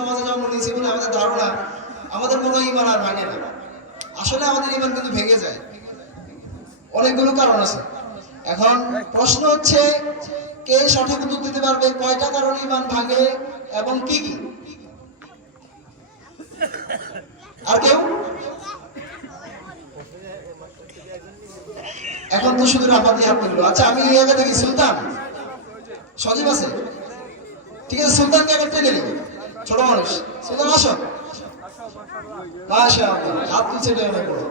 সমাজে জন্ম নিয়েছি বলে আমাদের ধারণা আমাদের কোনো ঈমান আর ভাঙে না। আসলে আমাদের ঈমান কিন্তু ভেঙে যায়, অনেকগুলো কারণ আছে। এখন প্রশ্ন হচ্ছে, কে সঠিক উত্তর দিতে পারবে কয়টা কারণে ঈমান ভাঙে এবং কি কি? আর কেউ? এখন তো শুধু রাফাতি হাত তুললো। আচ্ছা, আমি এই আগে দেখি সুলতান সজীব আছে, ঠিক আছে, সুলতানকে আগে টেনে নেব, ছোট মানুষ। সুলতান আসো। মাশাআল্লাহ, হাত তুলছে অনেক বড়।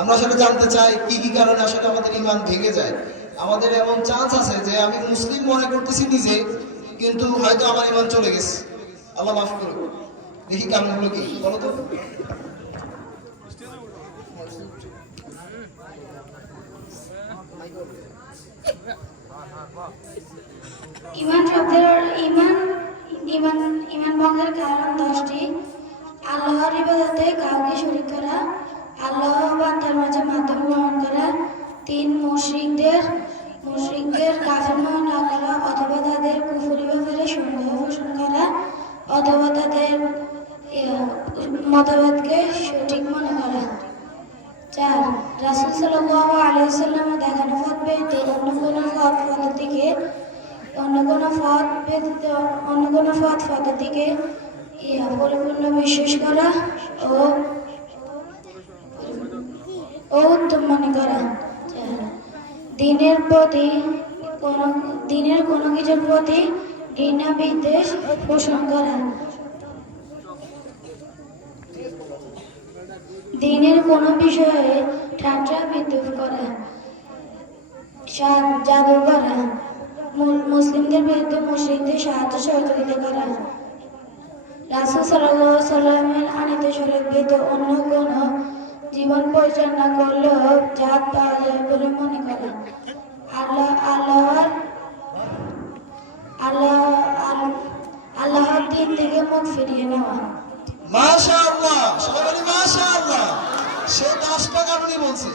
আমরা আসলে জানতে চাই কি কি কারণে আসলে আমাদের ঈমান ভেঙে যায়। আমাদের এমন চান্স আছে যে আমি মুসলিম মনে করতেছি নিজে, কিন্তু হয়তো আমার ঈমান চলে গেছে। আল্লাহ মাফ করুন। দেখি কারণগুলো কি বলো তো। ঈমান শব্দের ঈমান ঈমান ঈমান ভঙ্গের কারণ 10টি। আল্লাহর ইবাদতে কাউকে শরীক করা, আল্লাহ ও বান্দার মাঝে মাধ্যম গ্রহণ করা, 3 মুশরিকদের কাফির মনে না করা অথবা তাদের কুফরি ব্যাপারে সন্দেহ পোষণ করা অথবা তাদের মতবাদকে সঠিক মনে করা। 4 রাসূল সাল্লাল্লাহু আলাইহি ওয়াসাল্লামের দেখানো পথ ব্যতীত অন্য কোনো পথ পদ্ধতিকে পরিপূর্ণ বিশ্বাস করা ও উত্তম মনে করা। 4 দিনের কোনো কিছুর প্রতি ঘৃণা বিদ্বেষ পোষণ করা, দিনের কোনো বিষয়ে ঠাট্টা বিদ্রুপ করা। 7 জাদু করা, মুসলিমদের বিরুদ্ধে মুশরিকদের সাহায্য সহযোগিতা করা, রাসূল সাল্লাল্লাহু আলাইহি ওয়াসাল্লামের আনিত শরীয়ত ব্যতীত অন্য কোনো জীবন পরিচালনা করলেও জাত পাওয়া যায় বলে মনে করা, আল্লাহর দিন থেকে মুখ ফিরিয়ে নেওয়া। মাশাআল্লাহ, সবাই বলি মাশাআল্লাহ। সে 10টা কারণই বলছে।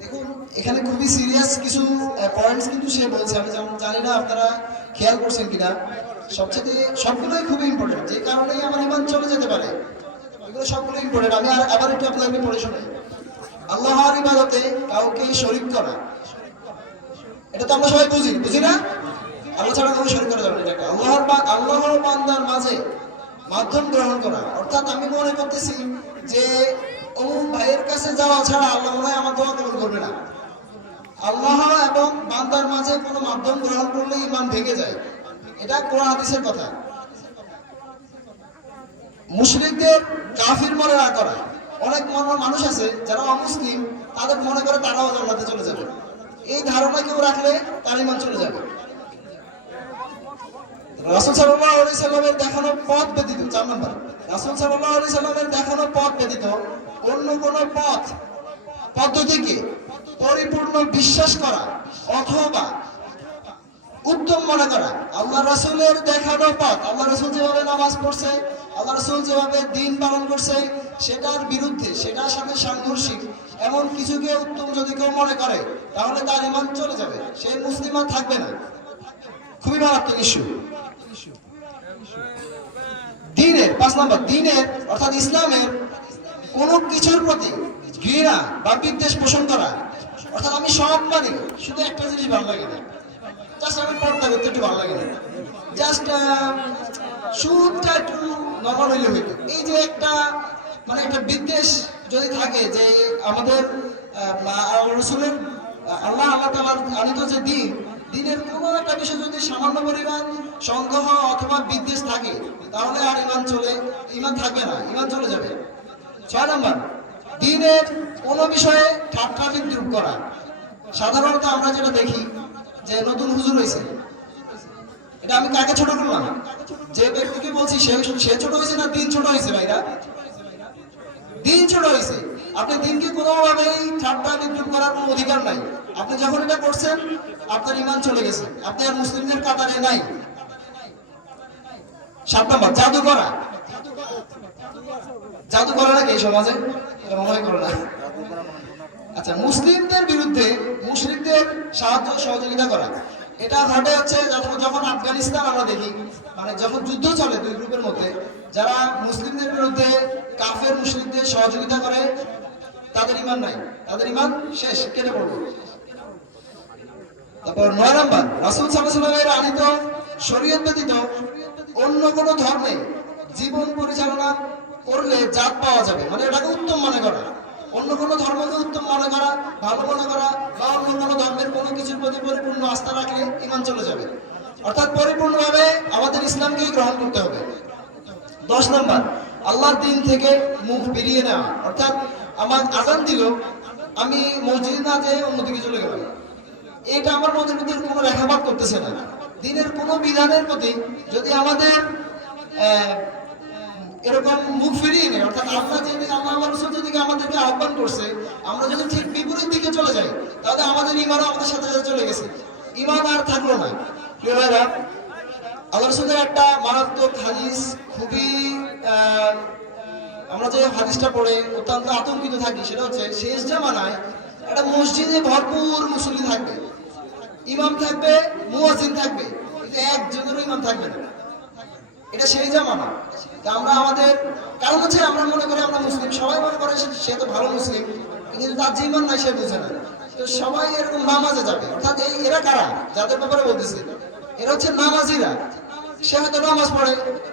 দেখুন, এখানে খুবই সিরিয়াস কিছু পয়েন্টস কিন্তু সে বলছে। আমি জানি না আপনারা খেয়াল করছেন কিনা। সবগুলোই খুবই ইম্পর্টেন্ট, যে কারণেই আমার ঈমান চলে যেতে পারে। এগুলো সবগুলো ইম্পর্টেন্ট। আমি আবার একটু আপনাকে পড়ে শোনাই। আল্লাহর ইবাদতে কাউকে শরীক করা, এটা তো আমরা সবাই বুঝি না? আল্লাহ ছাড়া কাউকে শরীক করা যাবে না। এটাকে আল্লাহর বান্দার মাঝে মাধ্যম গ্রহণ করা, অর্থাৎ আমি মনে করতেছি যে অমুক ভাইয়ের কাছে যাওয়া ছাড়া আল্লাহ মনে হয় আমার দোয়া কবুল করবে না। আল্লাহ এবং বান্দার মাঝে কোনো মাধ্যম গ্রহণ করলে ঈমান ভেঙে যায়, এটা কোরআন হাদিসের কথা। মুশরিকদের কাফির মনে না করা, অনেক মানুষ আছে যারা অমুসলিম, তাদের মনে করে তারাও জান্নাতে চলে যাবে, এই ধারণা কেউ রাখলে তার ঈমান চলে যাবে। রাসূল সাল্লাল্লাহু আলাইহি সাল্লামের দেখানো পথ ব্যতীত, 4 নম্বর, রাসূল সাল্লাল্লাহু আলাইহি সাল্লামের দেখানো পথ ব্যতীত অন্য কোন পদ্ধতিকে পরিপূর্ণ বিশ্বাস করা অথবা উত্তম মনে করা। আল্লাহ রাসূলের দেখানো পথ, আল্লাহ রাসূল যেভাবে নামাজ পড়ছে, আল্লাহ রাসূল যেভাবে দিন পালন করছে, সেটার বিরুদ্ধে, সেটার সাথে সাংঘর্ষিক এমন কিছুকে উত্তম যদি কেউ মনে করে, তাহলে তার ঈমান চলে যাবে, সে মুসলিম আর থাকবে না। খুবই মারাত্মক ইস্যু। দ্বীনের 5 নম্বর, দ্বীনের অর্থাৎ ইসলামের কোনো কিছুর প্রতি ঘৃণা বা বিদ্বেষ পোষণ করা, অর্থাৎ আমি সব মানি, শুধু একটা জিনিস ভালো লাগে না, জাস্ট আমি পর্দা করতে একটু ভালো লাগে না, জাস্ট সুদটা একটু নরমাল হইলে হইতো। এই যে একটা একটা বিদ্বেষ যদি থাকে যে আমাদের রাসূলের আল্লাহ তাআলার আনিত যে দিনের কোনো একটা বিষয় যদি সামান্য পরিমাণ সন্দেহ অথবা বিদ্বেষ থাকে, তাহলে আর ঈমান থাকবে না, ঈমান চলে যাবে। 6 নম্বর, দ্বীনের কোনো বিষয়ে ঠাট্টা বিদ্রুপ করা। সাধারণত আমরা যেটা দেখি যে নতুন হুজুর হয়েছে, এটা আমি কাকে ছোট করলাম? যে ব্যক্তিকে বলছি সে ছোট হয়েছে না দিন ছোট হয়েছে? ভাইরা, দিন ছোট হয়েছে। আপনি দিনকে কোনোভাবেই ঠাট্টা বিদ্রুপ করার কোনো অধিকার নাই। আপনি যখন এটা করছেন, আপনার ঈমান চলে গেছে, আপনি আর মুসলিমদের কাতারে নাই। 7 নম্বর, জাদু করা। জাদু করা নাকি এই সমাজে? এটা মনে হয় করে না। আচ্ছা, মুসলিমদের বিরুদ্ধে মুশরিকদের সাহায্য সহযোগিতা করা, এটা ঘটে হচ্ছে যখন আফগানিস্তান আমরা দেখি, মানে যখন যুদ্ধ চলে দুই গ্রুপের মধ্যে, যারা মুসলিমদের বিরুদ্ধে কাফের মুশরিকদের সহযোগিতা করে তাদের ঈমান নাই, তাদের ঈমান শেষ, কেটে পড়বে। তারপর 9 নাম্বার, রাসূল সাল্লাল্লাহু আলাইহি ওয়াসাল্লামের আনিত শরীয়ত ব্যতীত অন্য কোন ধর্মে জীবন পরিচালনা করলে জাত পাওয়া যাবে, মানে এটাকে উত্তম মনে করা, অন্য কোনো ধর্মকে উত্তম মনে করা, ভালো মনে করা, বা অন্য কোনো ধর্মের কোনো কিছুর প্রতি পরিপূর্ণ আস্থা রাখলে ঈমান চলে যাবে। অর্থাৎ পরিপূর্ণভাবে আমাদের ইসলামকেই গ্রহণ করতে হবে। 10 নাম্বার, আল্লাহর দিন থেকে মুখ ফিরিয়ে নেওয়া, অর্থাৎ আমার আজান দিল, আমি মসজিদে না যেয়ে অন্যদিকে চলে গেলাম, এটা আমার মধ্যে কোনো রেখাপাত করতেছে না। দিনের কোনো বিধানের প্রতি যদি আমাদের এরকম মুখ ফিরিয়ে নেই, অর্থাৎ আমরা আল্লাহ রাসূল যেদিকে আমাদেরকে আহ্বান করছে আমরা যদি ঠিক বিপরীত দিকে চলে যাই, তাহলে আমাদের ঈমানও আমাদের সাথে সাথে চলে গেছে, ঈমান আর থাকলো না। প্রিয় ভাইরা, আল্লাহ রাসূলের একটা মারাত্মক হাদিস, খুবই আমরা যে হাদিসটা পড়ে অত্যন্ত আতঙ্কিত থাকি, সেটা হচ্ছে শেষ জামানায় একটা মসজিদে ভরপুর মুসল্লি থাকবে, ইমাম থাকবে, মুয়াজ্জিন থাকবে, কিন্তু একজনেরও ইমাম থাকবে না। এটা সেই জামানা। আমরা আমাদের কারণ হচ্ছে আমরা মনে করি আমরা মুসলিম, সবাই মনে করে সে তো ভালো মুসলিম, কিন্তু তার যে ইমান নাই সে বুঝে না। তো সবাই এরকম নামাজে যাবে, অর্থাৎ এরা কারা যাদের ব্যাপারে বলতেছে, এরা হচ্ছে নামাজিরা। সে হয়তো নামাজ পড়ে,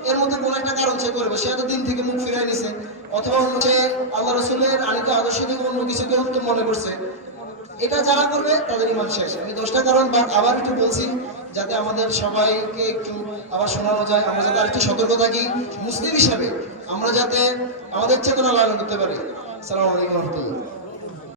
এর মধ্যে কোনো একটা কারণ সে করবে, সে হয়তো দিন থেকে মুখ ফিরাই নিছে, অথবা হচ্ছে আল্লাহ রাসূলের আনিত আদর্শ থেকে অন্য কিছুকে উত্তম মনে করছে। এটা যারা করবে তাদের ঈমান শেষ। আমি 10টা কারণ আবার একটু বলছি যাতে আমাদের সবাইকে একটু আবার শোনানো যায়, আমরা যাতে আরেকটু সতর্ক থাকি মুসলিম হিসাবে, আমরা যাতে আমাদের চেতনা লালন করতে পারি। আসসালামু আলাইকুম ওয়া রাহমাতুল্লাহ।